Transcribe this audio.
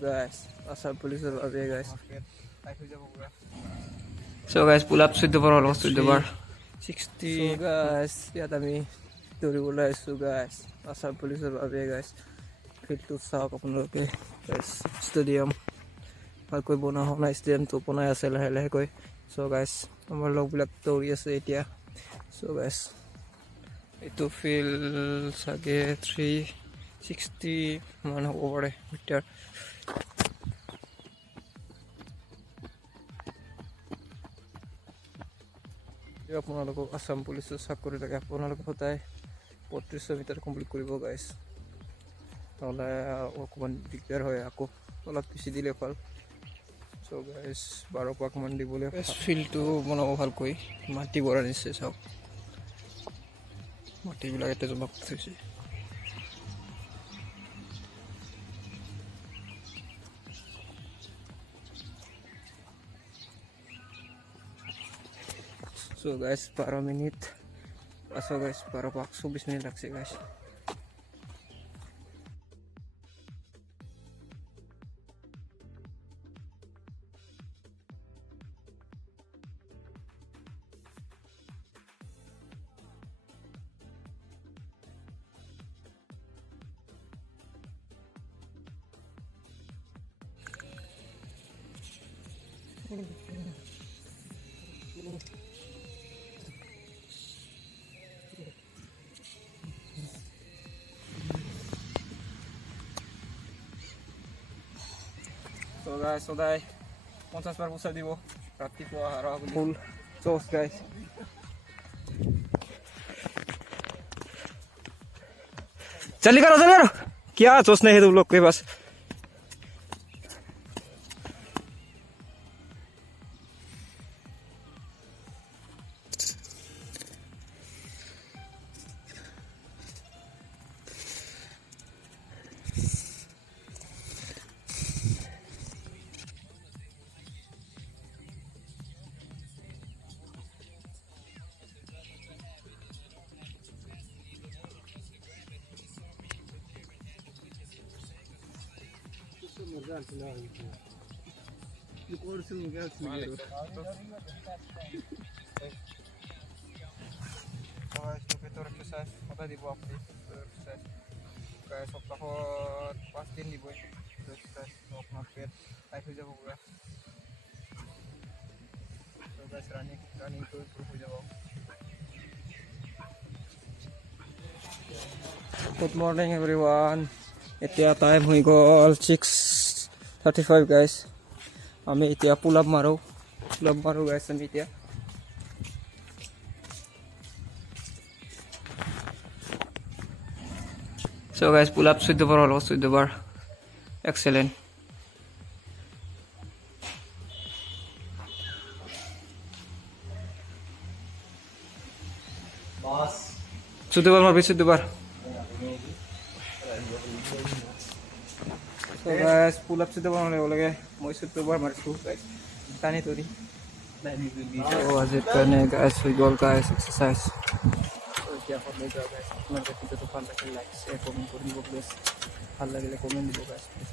guys. Asal police abe guys. So guys, pull up 14 bar almost 14 bar. 60. So guys, ইয়াত আমি দৌৰিবলৈ আহিছোঁ guys. Asal police abe guys. ফিল্ডটো চাওক আপোনালোকে guys. Stadium ভালকৈ বনোৱা হোৱা নাই, ষ্টেডিয়ামটো বনাই আছে লাহে লাহেকৈ. So guys, আমাৰ লগবিলাক দৌৰি আছে এতিয়া. So guys, এইটো ফিল্ড চাগে 360 মান হ'ব পাৰে মিটাৰ. আপোনালোকক আসাম পুলিচৰ চাকৰি লাগে, আপোনালোকে সদায় 3500 মিটাৰ কমপ্লিট কৰিব গাইজ, নহ'লে অকণমান দিগদাৰ হয়, আকৌ অলপ বেছি দিলে ভাল. চ' গাইজ 12 পাক মান দিবলৈ ফিল্ডটো বনাব ভালকৈ, মাটি ভৰাই নিছে চাওক, মাটিবিলাক এতিয়া জমা কৰি থৈছে. So guys, 12 minit. So guys, 12 pak 24 minit লাগছে guys. So guys, সদায় 50 বার পুষা দিব রাতিপুৱা আৰু ফুল চোস guys. जल्दी करो क्या चोस नहीं है तुम लोग के पास. সপ্তাহত 5 দিন দিব আপোনাৰ পেট টাইট হৈ যাব পুৰা. ৰানিং কৰি ইম্প্ৰুভ হৈ যাব. Good morning everyone. এতিয়া টাইম হৈ গ'ল 6:35 গাইজ. আমি এতিয়া পুল আপ মাৰোঁ গাইজ. আমি এতিয়া so guys, pull up 14 bar almost 14 bar. Excellent. Boss 14 bar marbhi 14 bar. So guys, pull up 14 bar mare lage moi 14 bar marchu guys. Tani tori so ajit karne guys we goal guys exercise. क्या करने जाओ guys, अपना video तो ভাল লাগে like share comment করে দিব please, ভাল লাগিলে কমেন্ট দিব গাইস প্লিজ.